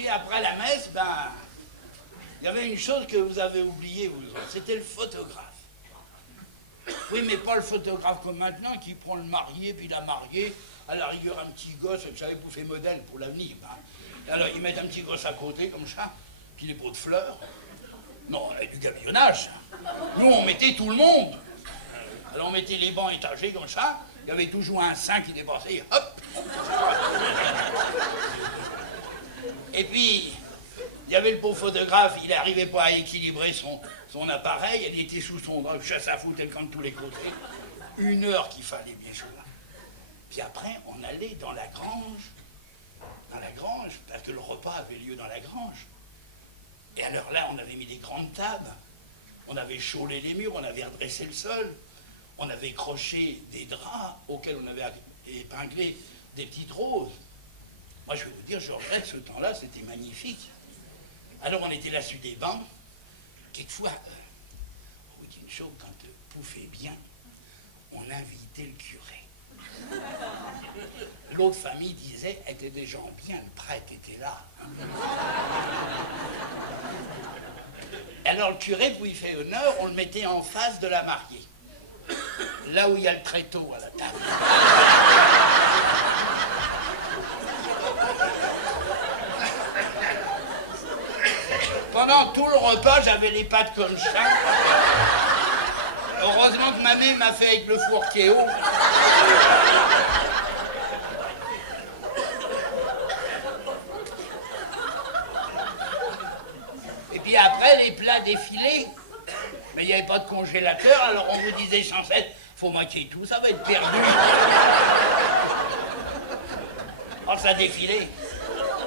Puis après la messe, ben, il y avait une chose que vous avez oubliée, vous autres, c'était le photographe. Oui, mais pas le photographe comme maintenant, qui prend le marié, puis la mariée, à la rigueur un petit gosse, vous savez, pour faire modèle pour l'avenir. Ben. Alors ils mettent un petit gosse à côté, comme ça, puis les pots de fleurs. Non, on avait du gabionnage. Nous, on mettait tout le monde. Alors on mettait les bancs étagés comme ça, il y avait toujours un sein qui dépassait, hop. Et puis, il y avait le pauvre photographe, il n'arrivait pas à équilibrer son appareil, il était sous son drap, chasse à foutre, le camp de tous les côtés. 1 heure qu'il fallait, bien sûr. Puis après, on allait dans la grange, parce que le repas avait lieu dans la grange. Et alors là, on avait mis des grandes tables, on avait chaulé les murs, on avait redressé le sol, on avait croché des draps auxquels on avait épinglé des petites roses. Moi, je vais vous dire, je regrette ce temps-là, c'était magnifique. Alors, on était là sur des bancs. Quelquefois, on vous dit une chose, quand pouffait bien, on invitait le curé. L'autre famille disait, étaient des gens bien, le prêtre était là. Alors, le curé, pour y faire honneur, on le mettait en face de la mariée. Là où il y a le tréteau à la table. Pendant tout le repas, j'avais les pattes comme ça. Heureusement que ma mère m'a fait avec le four qui est haut. Et puis après, les plats défilaient. Mais il n'y avait pas de congélateur, alors on vous disait sans cesse, faut moitié tout, ça va être perdu. Alors ça défilait.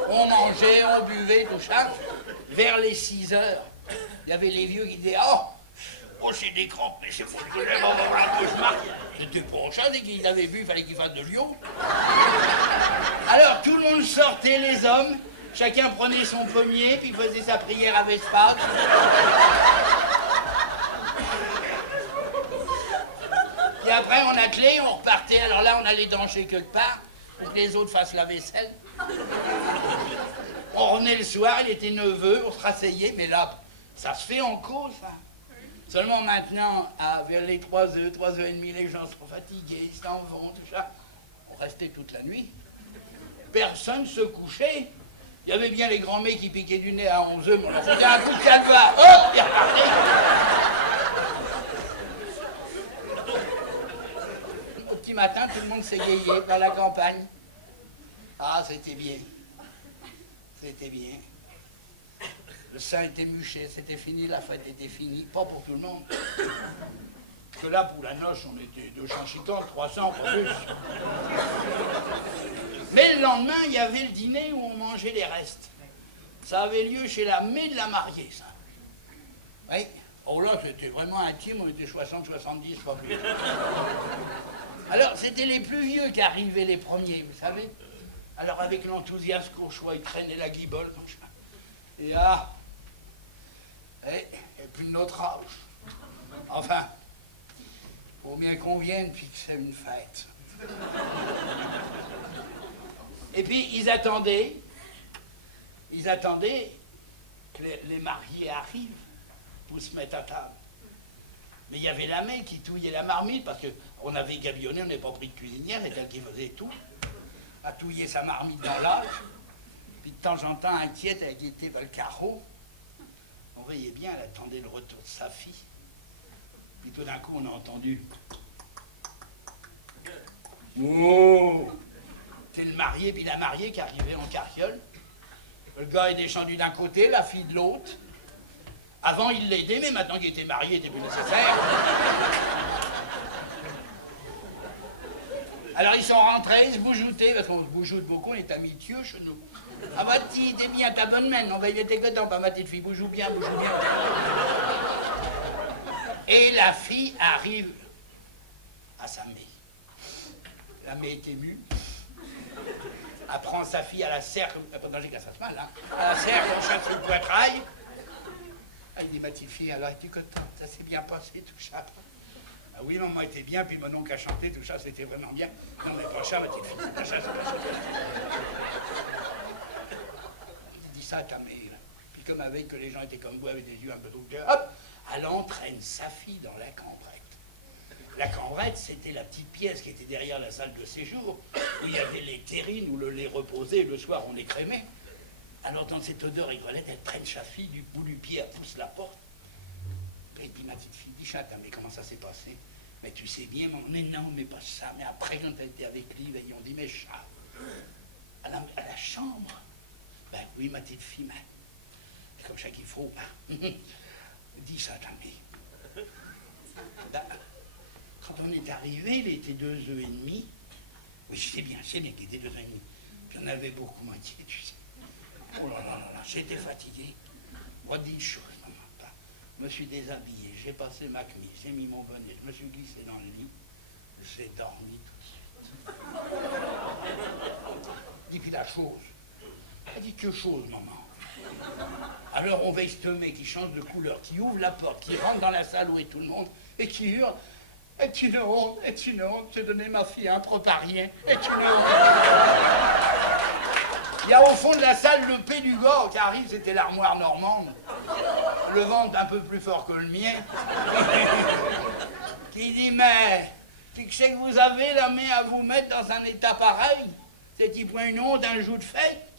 On mangeait, on buvait, tout ça. Vers les 6 heures, il y avait les vieux qui disaient, oh, j'ai des crampes, mais c'est fou, je vais avoir un cauchemar. C'était pour ça, dès qu'ils avaient vu, il fallait qu'ils fassent de l'eau. Alors tout le monde sortait, les hommes, chacun prenait son pommier, puis faisait sa prière à Vespase. Puis après, on attelait, on repartait. Alors là, on allait danser quelque part pour que les autres fassent la vaisselle. On revenait le soir, il était 9h, on se rasseyait, mais là, ça se fait en cause, ça. Seulement maintenant, vers les 3h, 3h30, les gens sont fatigués, ils s'en vont, tout ça. On restait toute la nuit. Personne se couchait. Il y avait bien les grands-mères qui piquaient du nez à 11h, mais on leur faisait un coup de calva. Hop, ils repartaient. Au petit matin, tout le monde s'égayait dans la campagne. Ah, c'était bien. C'était bien. Le sein était mûché, c'était fini, la fête était finie. Pas pour tout le monde. Parce que là, pour la noce, on était 250, 300, pas plus. Mais le lendemain, il y avait le dîner où on mangeait les restes. Ça avait lieu chez la mère de la mariée, ça. Oui. Oh là, c'était vraiment intime, on était 60, 70, pas plus. Alors, c'était les plus vieux qui arrivaient les premiers, vous savez. Alors, avec l'enthousiasme cauchois, ils traînaient la guibole comme ça. Et plus de notre âge. Enfin, faut bien qu'on vienne, puis que c'est une fête. Et puis, ils attendaient que les mariés arrivent pour se mettre à table. Mais il y avait la mère qui touillait la marmite, parce qu'on avait gabionné, on n'avait pas pris de cuisinière, c'est elle qui faisait tout. À touiller sa marmite dans l'âge, puis de temps en temps, inquiète, elle guettait dans le carreau. On voyait bien, elle attendait le retour de sa fille. Puis tout d'un coup, on a entendu... Oh! C'est le marié, puis la mariée qui arrivait en carriole. Le gars est descendu d'un côté, la fille de l'autre. Avant, il l'aidait, mais maintenant qu'il était marié, il n'était plus nécessaire. Alors ils sont rentrés, ils se boujoutaient, parce qu'on se boujoute beaucoup, on est amitieux chez nous. Ah bah t'es bien, ta bonne main, on va y être content, pas ma petite fille, boujoue bien, boujoue bien. Et la fille arrive à sa mère. La mère est émue. Elle prend sa fille à la serre, pas danger qu'elle fasse mal, hein, à la serre, on chante sur le poitrail. Elle dit, ma petite fille, alors es-tu contente, ça s'est bien passé, tout ça. Ah oui, maman était bien, puis mon oncle a chanté, tout ça, c'était vraiment bien. Non, mais pas ça, ma petite fille. Pas ça, c'est pas ça. Il dit, ça ta mère. Puis comme avec que les gens étaient comme vous, avec des yeux un peu troublés, hop, elle entraîne sa fille dans la cambrette. La cambrette, c'était la petite pièce qui était derrière la salle de séjour, où il y avait les terrines, où le lait reposait, et le soir on les crémait. Alors dans cette odeur aigrelette, elle traîne sa fille du bout du pied, elle pousse la porte. Et puis ma petite fille dit, Chata, mais comment ça s'est passé? Mais tu sais bien, mais non, mais pas ça. Mais après, quand elle était avec lui, ils ont dit, mais chat, à la chambre. Ben oui, ma petite fille, mais c'est comme ça qu'il faut. Ben. Dis ça, mais. Ben, quand on est arrivé, il était 2h30. Oui, je sais bien qu'il était 2h30. Puis on avait beaucoup manqué, tu sais. Oh là là là, j'étais fatigué. Moi, dis une chose, maman. Je me suis déshabillé, j'ai passé ma chemise, j'ai mis mon bonnet, je me suis glissé dans le lit, j'ai dormi tout de suite. Dis puis la chose. Elle dit que chose, maman. Alors on veille ce mec qui change de couleur, qui ouvre la porte, qui rentre dans la salle où est tout le monde, et qui hurle. Est une honte, j'ai donné ma fille à un proparien, est une honte. Il y a au fond de la salle le Pédugor qui arrive, c'était l'armoire normande. Le ventre un peu plus fort que le mien. Qui dit, mais c'est que vous avez la main à vous mettre dans un état pareil. C'est-il point une honte, un jour de fête?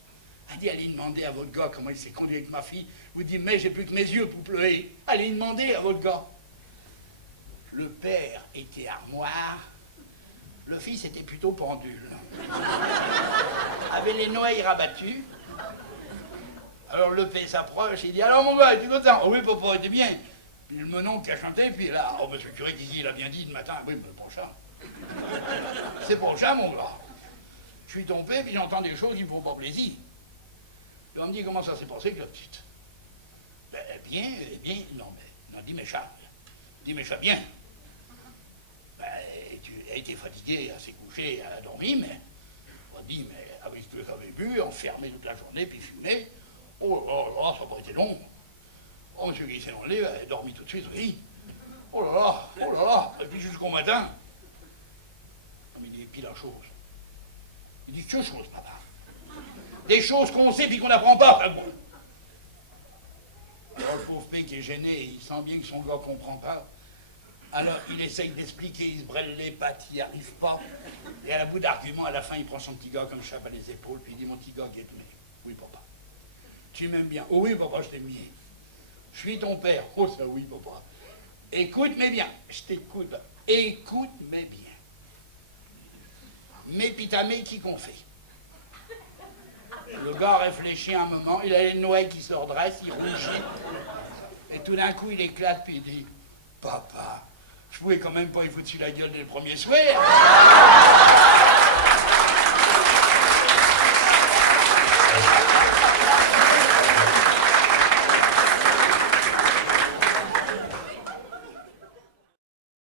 Elle dit, allez demander à votre gars comment il s'est conduit avec ma fille. Vous dites, mais j'ai plus que mes yeux pour pleurer. Allez demander à votre gars. Le père était armoire. Le fils était plutôt pendule. Avait les noyaux rabattus. Alors le père s'approche, il dit, alors mon gars, es-tu content? Oh oui, papa, t'es bien. Puis le menon qui a chanté, puis là, oh monsieur le curé qui dit, il a bien dit de matin, oui, mais pour ça. C'est pour ça, mon gars. Je suis tombé, puis j'entends des choses qui me font pas plaisir. Puis on me dit, comment ça s'est passé, que la petite? Ben, bien, non, mais, non, dis mes chats. Dis mes chats, bien. Ben, elle était fatiguée, elle s'est couchée, elle a dormi, mais on dit, mais avec ce que j'avais bu, enfermé toute la journée, puis fumé, oh là là, ça n'a pas été long. Oh, monsieur qui s'est dans le lit, elle a dormi tout de suite, oui. Oh là là, et puis jusqu'au matin. Mais il dit, puis la chose. Il dit, que chose, papa? Des choses qu'on sait puis qu'on n'apprend pas. Enfin, bon. Alors le pauvre P qui est gêné, il sent bien que son gars ne comprend pas. Alors il essaye d'expliquer, il se brêle les pattes, il n'y arrive pas. Et à la bout d'argument, à la fin, il prend son petit gars comme chape à les épaules, puis il dit, mon petit gars, guette-moi. Oui, papa. Tu m'aimes bien? Oh oui, papa, je t'aime bien. Je suis ton père. Oh, ça oui, papa. Écoute-moi bien. Je t'écoute. Écoute-moi bien. Mais pitamé, qui qu'on fait? Le gars réfléchit un moment, il a les noix qui se redressent, il rougit. Et tout d'un coup, il éclate, puis il dit, papa, je pouvais quand même pas y foutre sur la gueule dès le premier soir.